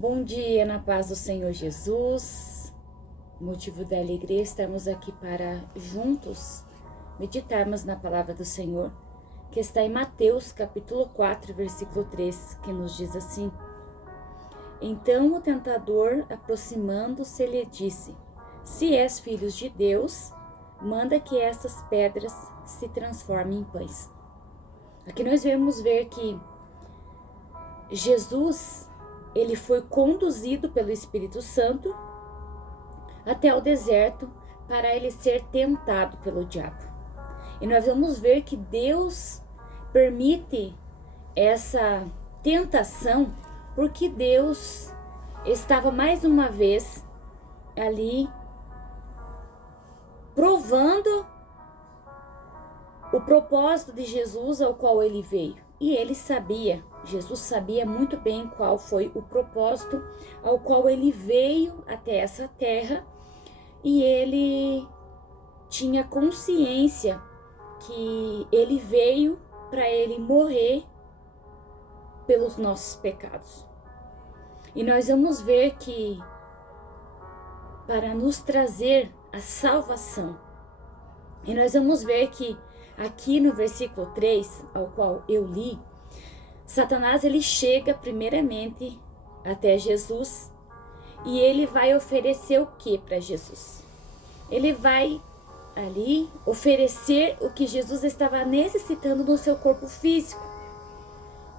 Bom dia, na paz do Senhor Jesus. Motivo da alegria, estamos aqui para juntos meditarmos na palavra do Senhor, que está em Mateus capítulo 4, versículo 3, que nos diz assim: Então o tentador, aproximando-se, lhe disse: Se és filho de Deus, manda que essas pedras se transformem em pães. Aqui nós vamos ver que Jesus, ele foi conduzido pelo Espírito Santo até o deserto para ele ser tentado pelo diabo. E nós vamos ver que Deus permite essa tentação porque Deus estava mais uma vez ali provando o propósito de Jesus ao qual ele veio. E ele sabia, Jesus sabia muito bem qual foi o propósito ao qual ele veio até essa terra, e ele tinha consciência que ele veio para ele morrer pelos nossos pecados. E nós vamos ver que para nos trazer a salvação, e nós vamos ver que aqui no versículo 3, ao qual eu li, Satanás ele chega primeiramente até Jesus e ele vai oferecer o que para Jesus? Ele vai ali oferecer o que Jesus estava necessitando no seu corpo físico,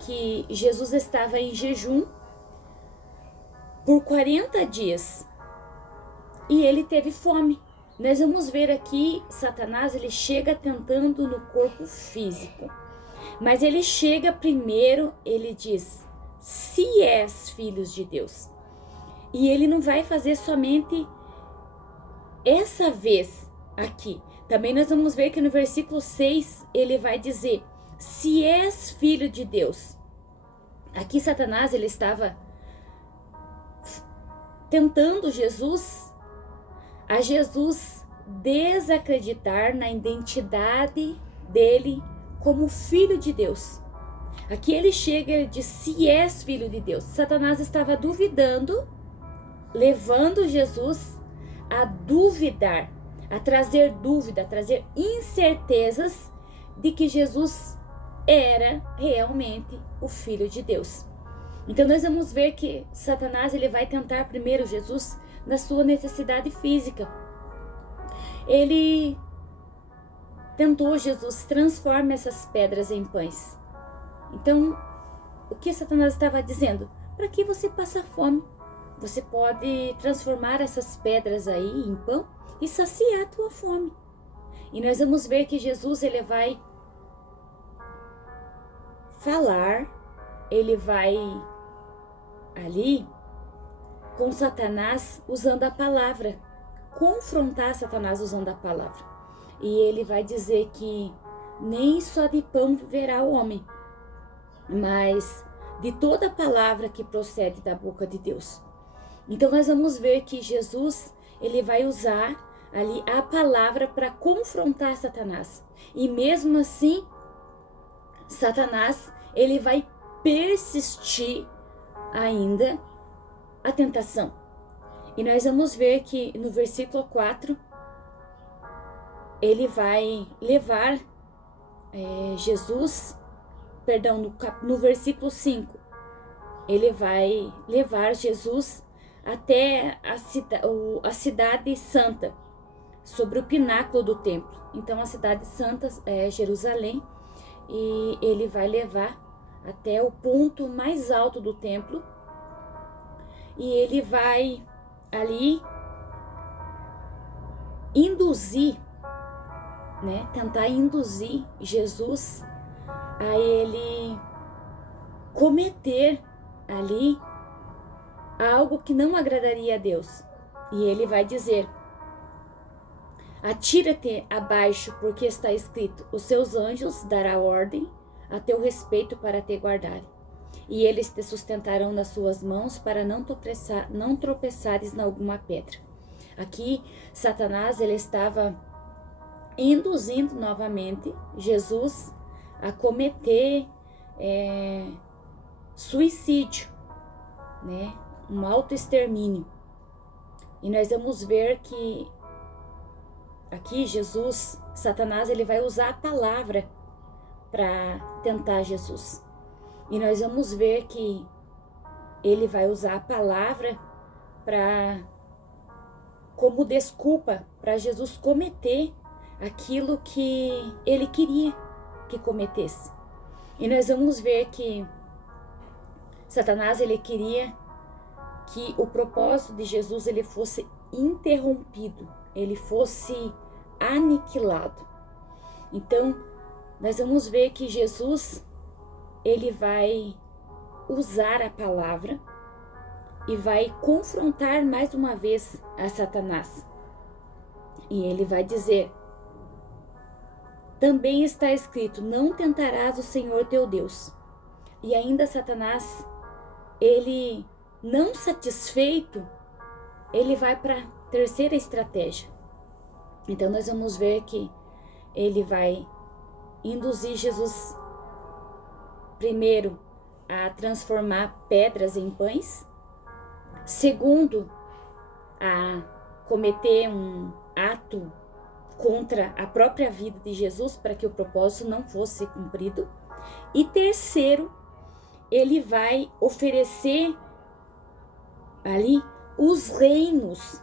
que Jesus estava em jejum por 40 dias e ele teve fome. Nós vamos ver aqui, Satanás, ele chega tentando no corpo físico. Mas ele chega primeiro, ele diz, se és filhos de Deus. E ele não vai fazer somente essa vez aqui. Também nós vamos ver que no versículo 6, ele vai dizer, se és filho de Deus. Aqui Satanás, ele estava tentando Jesus, a Jesus desacreditar na identidade dele como filho de Deus. Aqui ele chega e diz, se és filho de Deus. Satanás estava duvidando, levando Jesus a duvidar, a trazer dúvida, a trazer incertezas de que Jesus era realmente o filho de Deus. Então nós vamos ver que Satanás ele vai tentar primeiro Jesus na sua necessidade física. Ele tentou Jesus, transforma essas pedras em pães. Então, o que Satanás estava dizendo? Para que você passa fome? Você pode transformar essas pedras aí em pão e saciar a tua fome. E nós vamos ver que Jesus ele vai falar, ele vai ali com Satanás usando a palavra, confrontar Satanás usando a palavra. E ele vai dizer que nem só de pão viverá o homem, mas de toda palavra que procede da boca de Deus. Então nós vamos ver que Jesus, ele vai usar ali a palavra para confrontar Satanás. E mesmo assim, Satanás, ele vai persistir ainda a tentação. E nós vamos ver que no versículo 4, ele vai levar Jesus, perdão, no versículo 5, ele vai levar Jesus até a cidade santa, sobre o pináculo do templo. Então a cidade santa é Jerusalém, e ele vai levar até o ponto mais alto do templo, e ele vai ali induzir, tentar induzir Jesus a ele cometer ali algo que não agradaria a Deus. E ele vai dizer, atira-te abaixo, porque está escrito, os seus anjos dará ordem a teu respeito para te guardar. E eles te sustentarão nas suas mãos para não tropeçares em alguma pedra. Aqui, Satanás ele estava induzindo novamente Jesus a cometer suicídio, um autoextermínio. E nós vamos ver que aqui Jesus, Satanás, ele vai usar a palavra para tentar Jesus. E nós vamos ver que ele vai usar a palavra como desculpa para Jesus cometer aquilo que ele queria que cometesse. E nós vamos ver que Satanás, ele queria que o propósito de Jesus ele fosse interrompido, ele fosse aniquilado. Então, nós vamos ver que Jesus, ele vai usar a palavra e vai confrontar mais uma vez a Satanás. E ele vai dizer: também está escrito, não tentarás o Senhor teu Deus. E ainda Satanás, ele não satisfeito, ele vai para a terceira estratégia. Então nós vamos ver que ele vai induzir Jesus primeiro a transformar pedras em pães, segundo a cometer um ato contra a própria vida de Jesus para que o propósito não fosse cumprido, e terceiro, ele vai oferecer ali os reinos.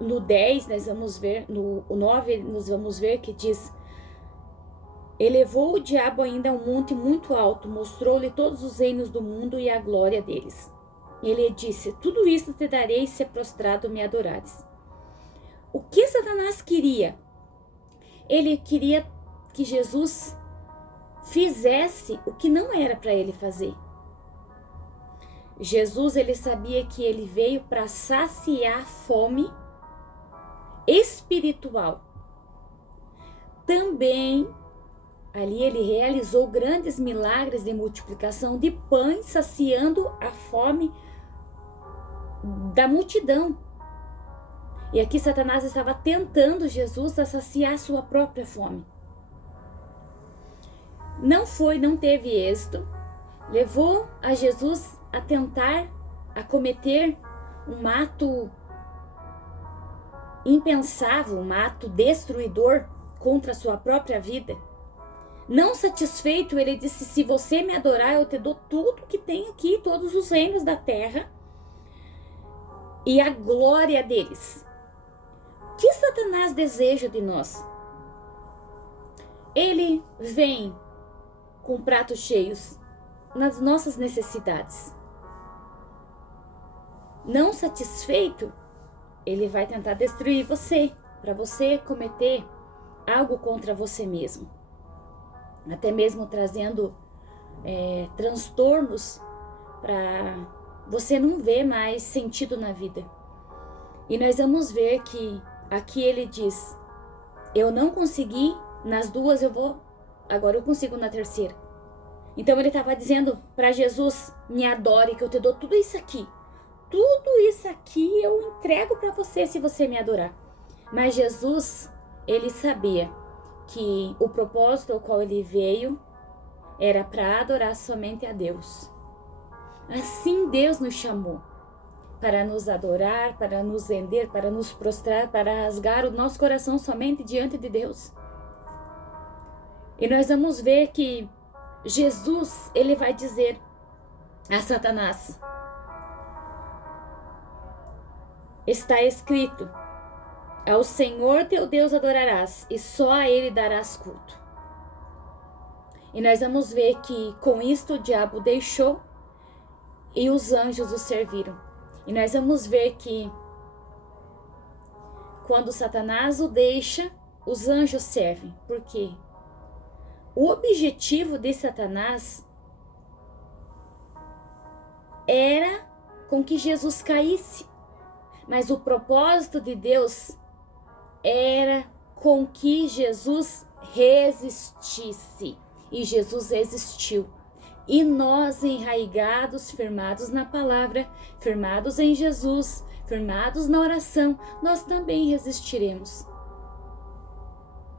No 10 nós vamos ver, no 9 nós vamos ver que diz: elevou o diabo ainda a um monte muito alto, mostrou-lhe todos os reinos do mundo e a glória deles. Ele disse: tudo isso te darei se prostrado me adorares. O que Satanás queria? Ele queria que Jesus fizesse o que não era para ele fazer. Jesus, ele sabia que ele veio para saciar a fome espiritual. Também ali ele realizou grandes milagres de multiplicação de pães, saciando a fome da multidão. E aqui Satanás estava tentando Jesus a saciar sua própria fome. Não teve êxito, levou a Jesus a tentar, a cometer um ato impensável, um ato destruidor contra a sua própria vida. Não satisfeito, ele disse: se você me adorar, eu te dou tudo que tem aqui, todos os reinos da terra e a glória deles. O que Satanás deseja de nós? Ele vem com pratos cheios nas nossas necessidades. Não satisfeito, ele vai tentar destruir você, para você cometer algo contra você mesmo. Até mesmo trazendo transtornos para você não ver mais sentido na vida. E nós vamos ver que aqui ele diz: eu não consegui nas duas, agora eu consigo na terceira. Então ele estava dizendo para Jesus: me adore, que eu te dou tudo isso aqui. Tudo isso aqui eu entrego para você se você me adorar. Mas Jesus, ele sabia que o propósito ao qual ele veio era para adorar somente a Deus. Assim Deus nos chamou para nos adorar, para nos render, para nos prostrar, para rasgar o nosso coração somente diante de Deus. E nós vamos ver que Jesus, ele vai dizer a Satanás: está escrito, ao Senhor teu Deus adorarás e só a ele darás culto. E nós vamos ver que com isto o diabo deixou e os anjos o serviram. E nós vamos ver que quando Satanás o deixa, os anjos servem. Por quê? O objetivo de Satanás era com que Jesus caísse. Mas o propósito de Deus era com que Jesus resistisse. E Jesus resistiu. E nós, enraigados, firmados na palavra, firmados em Jesus, firmados na oração, nós também resistiremos.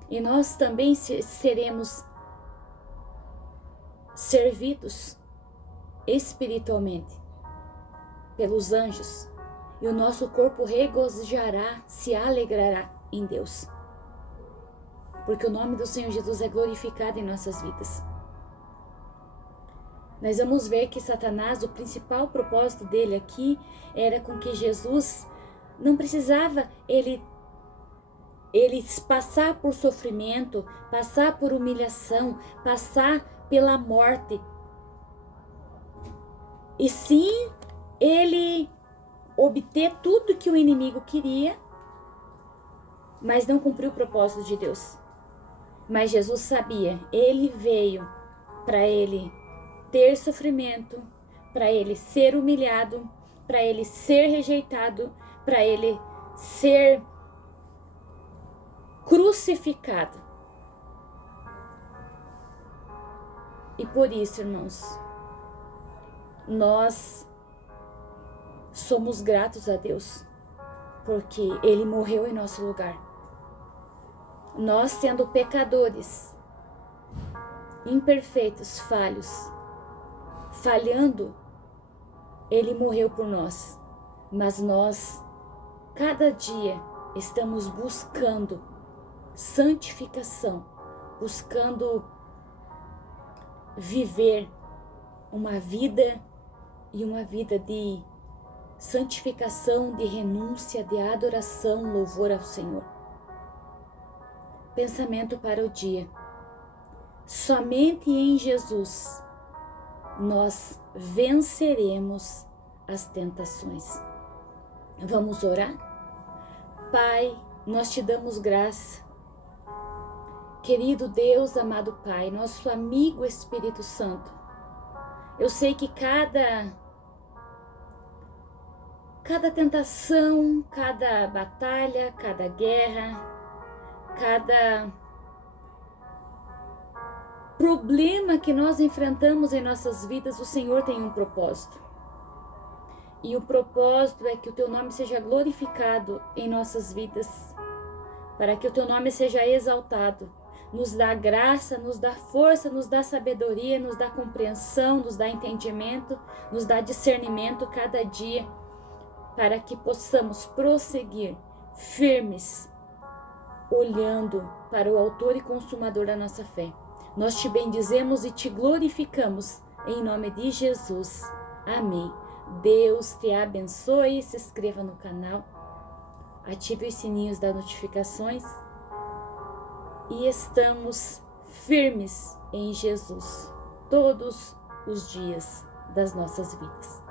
E nós também seremos servidos espiritualmente. pelos anjos, e o nosso corpo regozijará, se alegrará em Deus. Porque o nome do Senhor Jesus é glorificado em nossas vidas. Nós vamos ver que Satanás, o principal propósito dele aqui, era com que Jesus não precisava ele passar por sofrimento, passar por humilhação, passar pela morte. E sim, ele obter tudo que o inimigo queria, mas não cumpriu o propósito de Deus. Mas Jesus sabia, ele veio para ele ter sofrimento, para ele ser humilhado, para ele ser rejeitado, para ele ser crucificado. E por isso, irmãos, nós somos gratos a Deus, porque Ele morreu em nosso lugar. Nós, sendo pecadores, imperfeitos, falhando, Ele morreu por nós. Mas nós, cada dia, estamos buscando santificação, buscando viver uma vida de santificação, de renúncia, de adoração, louvor ao Senhor. Pensamento para o dia. Somente em Jesus nós venceremos as tentações. Vamos orar? Pai, nós te damos graça. Querido Deus, amado Pai, nosso amigo Espírito Santo, eu sei que cada tentação, cada batalha, cada guerra, cada problema que nós enfrentamos em nossas vidas, o Senhor tem um propósito. E o propósito é que o teu nome seja glorificado em nossas vidas, para que o teu nome seja exaltado. Nos dá graça, nos dá força, nos dá sabedoria, nos dá compreensão, nos dá entendimento, nos dá discernimento cada dia, para que possamos prosseguir firmes, olhando para o autor e consumador da nossa fé. Nós te bendizemos e te glorificamos, em nome de Jesus. Amém. Deus te abençoe, se inscreva no canal, ative os sininhos das notificações e estamos firmes em Jesus todos os dias das nossas vidas.